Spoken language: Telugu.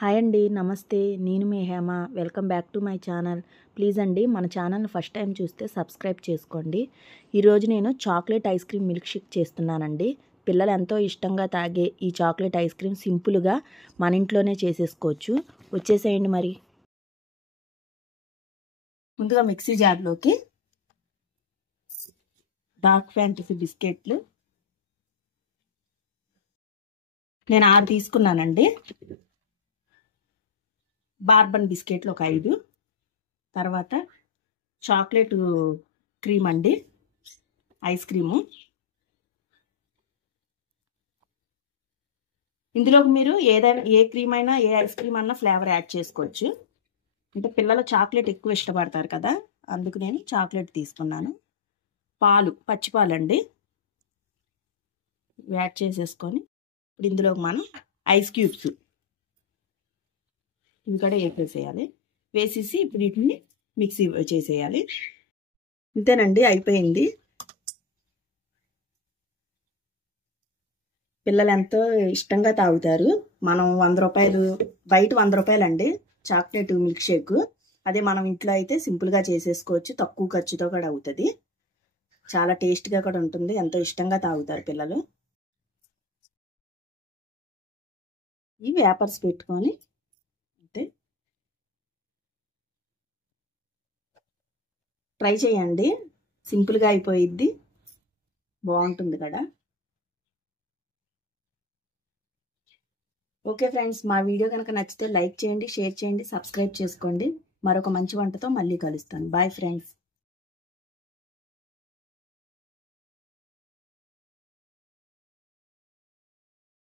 హాయ్ అండి, నమస్తే. నేను మీ Hema. Welcome back to my channel. Please అండి, మన ఛానల్ని ఫస్ట్ టైం చూస్తే సబ్స్క్రైబ్ చేసుకోండి. ఈరోజు నేను chocolate ice cream milk shake చేస్తున్నానండి. పిల్లలు ఎంతో ఇష్టంగా తాగే ఈ చాక్లెట్ ఐస్ క్రీమ్ సింపుల్గా మన ఇంట్లోనే చేసేసుకోవచ్చు. వచ్చేసేయండి మరి. ముందుగా మిక్సీ జార్లోకి డార్క్ ఫ్యాంటసీ బిస్కెట్లు నేను 6 తీసుకున్నానండి. బార్బన్ బిస్కెట్లు ఒక 5, తర్వాత చాక్లెట్ క్రీమ్ అండి, ఐస్ క్రీము. ఇందులోకి మీరు ఏదైనా ఏ క్రీమ్ అయినా ఏ ఐస్ క్రీమ్ అన్నా ఫ్లేవర్ యాడ్ చేసుకోవచ్చు. అంటే పిల్లలు చాక్లెట్ ఎక్కువ ఇష్టపడతారు కదా, అందుకు నేను చాక్లెట్ తీసుకున్నాను. పాలు, పచ్చిపాలు అండి, యాడ్ చేసేసుకొని ఇప్పుడు ఇందులోకి మనం ఐస్ క్యూబ్స్ ఇవి కూడా వేసేసేయాలి. వేసేసి ఇప్పుడు వీటిని మిక్సీ చేసేయాలి. ఇంతేనండి, అయిపోయింది. పిల్లలు ఎంతో ఇష్టంగా తాగుతారు. మనం 100 రూపాయలు, బయట 100 రూపాయలు అండి చాక్లెట్ మిల్క్ షేక్. అదే మనం ఇంట్లో అయితే సింపుల్గా చేసేసుకోవచ్చు, తక్కువ ఖర్చుతో కూడా అవుతుంది. చాలా టేస్ట్గా కూడా ఉంటుంది, ఎంతో ఇష్టంగా తాగుతారు పిల్లలు. ఈ వేపర్స్ పెట్టుకొని అంటే ట్రై చేయండి, సింపుల్గా అయిపోయిద్ది, బాగుంటుంది కదా. ఓకే ఫ్రెండ్స్, మా వీడియో కనుక నచ్చితే లైక్ చేయండి, షేర్ చేయండి, సబ్స్క్రైబ్ చేసుకోండి. మరొక మంచి వంటతో మళ్ళీ కలుస్తాను. Bye friends.